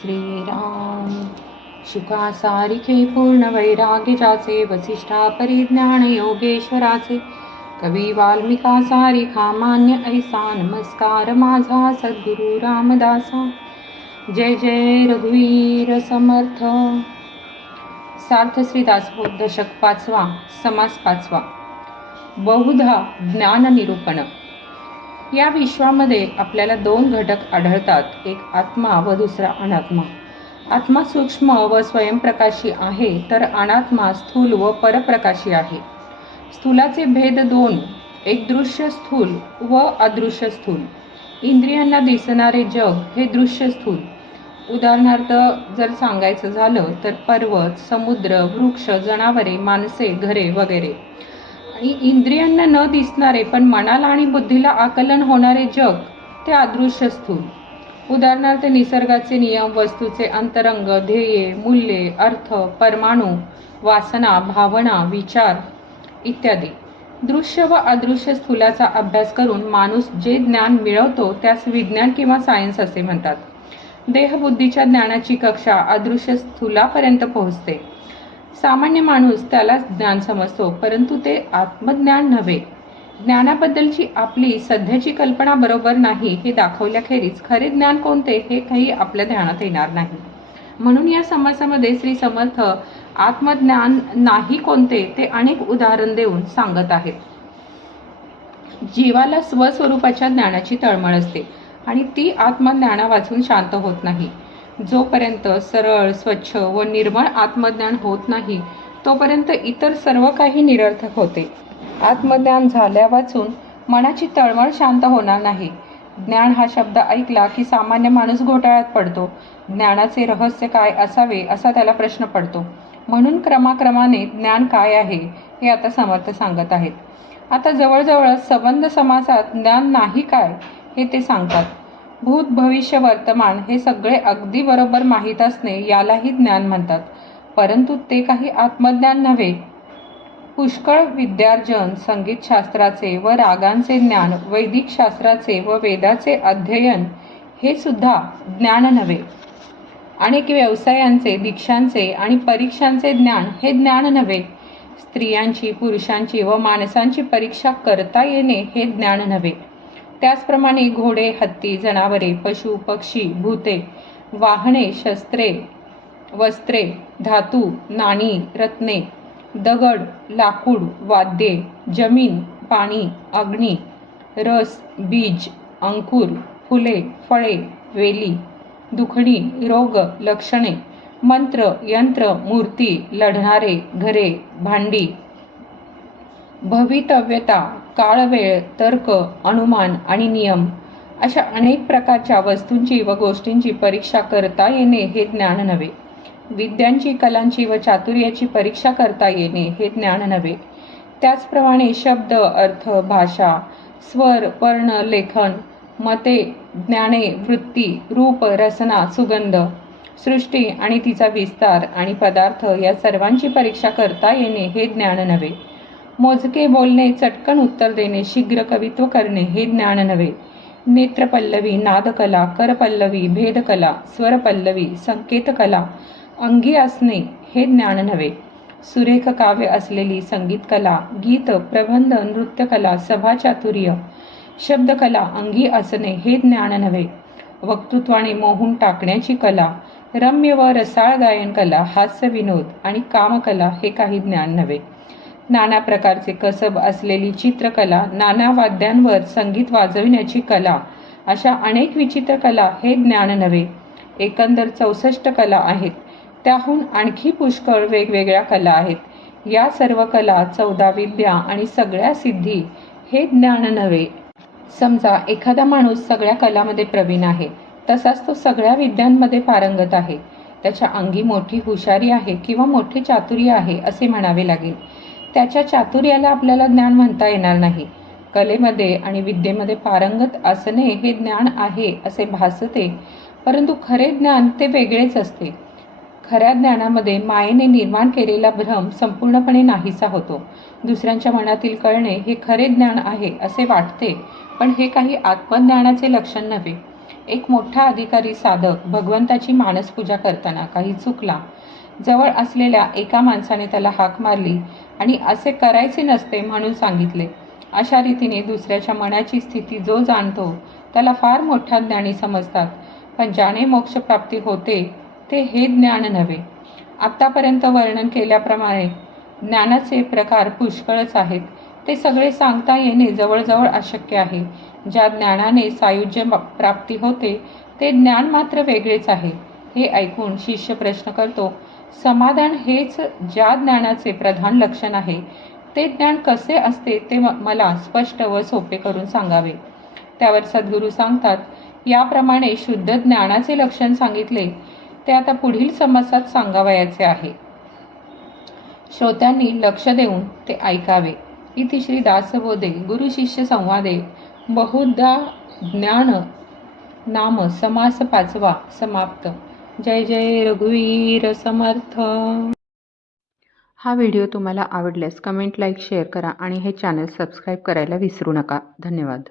श्रीराम। शुका सारिखे पूर्ण वैराग्यजाचे वसिष्ठा परिज्ञान योगेश्वराचे कवी वाल्मिका सारिखा मान्य ऐसा नमस्कार माझा सद्गुरु रामदासा। जय जय रघुवीर समर्थ। सार्थ श्रीदास दशक पाचवा समास पाचवा। बहुधा ज्ञान निरूपण। या विश्वामध्ये आपल्याला दोन घटक आढळतात. एक आत्मा व दुसरा अनात्मा. आत्मा सूक्ष्म व स्वयंप्रकाशी आहे तर अनात्मा स्थूल व परप्रकाशी आहे. स्थूलाचे भेद दोन एक दृश्य स्थूल व अदृश्य स्थूल. इंद्रियांना दिसणारे जग हे दृश्य स्थूल. उदाहरणार्थ जर सांगायचं झालं तर पर्वत समुद्र वृक्ष जनावरे माणसे घरे वगैरे. इंद्रियांना न दिसणारे पण मनाला आणि बुद्धीला आकलन होणारे जग ते अदृश्य स्थूल. उदाहरणार्थ निसर्गाचे नियम वस्तूचे अंतरंग ध्येये मूल्ये अर्थ परमाणू वासना भावना विचार इत्यादी. दृश्य व अदृश्य स्थूलाचा अभ्यास करून माणूस जे ज्ञान मिळवतो त्यास विज्ञान किंवा सायन्स असे म्हणतात. देहबुद्धीच्या ज्ञानाची कक्षा अदृश्य स्थूलापर्यंत पोहोचते. सामान्य माणूस त्याला ज्ञान समजतो परंतु ते आत्मज्ञान नव्हे. ज्ञानाबद्दलची आपली सध्याची कल्पना बरोबर नाही हे दाखवल्याखेरीज खरे ज्ञान कोणते हे काही आपल्या ध्यानात येणार नाही. म्हणून या समासामध्ये श्री समर्थ आत्मज्ञान नाही कोणते ते अनेक उदाहरण देऊन सांगत आहेत. जीवाला स्वस्वरूपाच्या ज्ञानाची तळमळ असते आणि ती आत्मज्ञाना वाचून शांत होत नाही. जोपर्यंत सरळ स्वच्छ व निर्मळ आत्मज्ञान होत नाही तोपर्यंत इतर सर्व काही निरर्थक होते. आत्मज्ञान झाल्या वाचून मनाची तळमळ शांत होणार नाही. ज्ञान हा शब्द ऐकला की सामान्य माणूस घोटाळ्यात पडतो. ज्ञानाचे रहस्य काय असावे असा त्याला प्रश्न पडतो. म्हणून क्रमाक्रमाने ज्ञान काय आहे हे आता समर्थ सांगत आहेत. आता जवळजवळ संबंध समाजात ज्ञान नाही काय हे ते सांगतात. भूत भविष्य वर्तमान हे सगळे अगदी बरोबर माहीत असणे यालाही ज्ञान म्हणतात. परंतु ते काही आत्मज्ञान नव्हे. पुष्कळ विद्यार्जन संगीतशास्त्राचे व रागांचे ज्ञान वैदिक शास्त्राचे व वेदाचे अध्ययन हे सुद्धा ज्ञान नव्हे. अनेक व्यवसायांचे दीक्षांचे आणि परीक्षांचे ज्ञान हे ज्ञान नव्हे. स्त्रियांची पुरुषांची व माणसांची परीक्षा करता येणे हे ज्ञान नव्हे. त्याचप्रमाणे घोडे हत्ती जनावरे पशु पक्षी भूते वाहने शस्त्रे वस्त्रे धातू नाणी रत्ने दगड लाकूड वाद्ये जमीन पाणी अग्नी रस बीज अंकुर फुले फळे वेली दुखणी रोग लक्षणे मंत्र यंत्र मूर्ती लढणारे घरे भांडी भवितव्यता काळवेळ तर्क अनुमान आणि नियम अशा अनेक प्रकारच्या वस्तूंची व गोष्टींची परीक्षा करता येणे हे ज्ञान नव्हे. विद्यांची कलांची व चातुर्याची परीक्षा करता येणे हे ज्ञान नव्हे. त्याचप्रमाणे शब्द अर्थ भाषा स्वर वर्ण लेखन मते ज्ञाने वृत्ती रूप रसना सुगंध सृष्टी आणि तिचा विस्तार आणि पदार्थ या सर्वांची परीक्षा करता येणे हे ज्ञान नव्हे. मोजके बोलणे चटकन उत्तर देणे शीघ्र कवित्व करणे हे ज्ञान नव्हे. नेत्रपल्लवी नादकला करपल्लवी भेदकला स्वरपल्लवी संकेतकला अंगी असणे हे ज्ञान नव्हे. सुरेख काव्य असलेली संगीतकला गीत प्रबंध नृत्यकला सभाचातुर्य शब्दकला अंगी असणे हे ज्ञान नव्हे. वक्तृत्वाने मोहून टाकण्याची कला रम्य व रसाळ गायन कला हास्य विनोद आणि कामकला हे काही ज्ञान नव्हे. नाना प्रकारचे कसब असलेली चित्रकला नाना वाद्यांवर संगीत वाजविण्याची कला अशा अनेक विचित्र कला हे ज्ञान नव्हे. एकंदर चौसष्ट कला आहेत. त्याहून आणखी पुष्कळ वेगवेगळ्या कला आहेत. या सर्व कला चौदा विद्या आणि सगळ्या सिद्धी हे ज्ञान नव्हे. समजा एखादा माणूस सगळ्या कलामध्ये प्रवीण आहे तसाच तो सगळ्या विद्यांमध्ये पारंगत आहे. त्याच्या अंगी मोठी हुशारी आहे किंवा मोठे चातुर्य आहे असे म्हणावे लागेल. त्याच्या चातुर्याला आपल्याला ज्ञान म्हणता येणार नाही. कलेमध्ये आणि विद्येमध्ये पारंगत असणे हे ज्ञान आहे असे भासते. परंतु खरे ज्ञान ते वेगळेच असते. खऱ्या ज्ञानामध्ये मायेने निर्माण केलेला भ्रम संपूर्णपणे नाहीसा होतो. दुसऱ्यांच्या मनातील कळणे हे खरे ज्ञान आहे असे वाटते. पण हे काही आत्मज्ञानाचे लक्षण नव्हे. एक मोठा अधिकारी साधक भगवंताची मानसपूजा करताना काही चुकला. जवळ असलेल्या एका माणसाने त्याला हाक मारली आणि असे करायचे नसते म्हणून सांगितले. अशा रीतीने दुसऱ्याच्या मनाची स्थिती जो जाणतो त्याला फार मोठा ज्ञानी समजतात. पण ज्याने मोक्षप्राप्ती होते ते हे ज्ञान नव्हे. आत्तापर्यंत वर्णन केल्याप्रमाणे ज्ञानाचे प्रकार पुष्कळच आहेत. ते सगळे सांगता येणे जवळजवळ अशक्य आहे. ज्या ज्ञानाने सायुज्य प्राप्ती होते ते ज्ञान मात्र वेगळेच आहे. हे ऐकून शिष्य प्रश्न करतो समाधान हेच ज्या ज्ञानाचे प्रधान लक्षण आहे ते ज्ञान कसे असते ते म- मला स्पष्ट व सोपे करून सांगावे. त्यावर सद्गुरू सांगतात याप्रमाणे शुद्ध ज्ञानाचे लक्षण सांगितले ते आता पुढील समासात सांगावयाचे आहे. श्रोत्यांनी लक्ष देऊन ते ऐकावे. इति श्री दासबोधे गुरु शिष्य संवादे बहुधा ज्ञान नाम समास पाचवा समाप्त. जय जय रघुवीर समर्थ. हा व्हिडिओ तुम्हाला आवडल्यास कमेंट लाईक शेअर करा आणि हे चॅनल सबस्क्राईब करायला विसरू नका. धन्यवाद.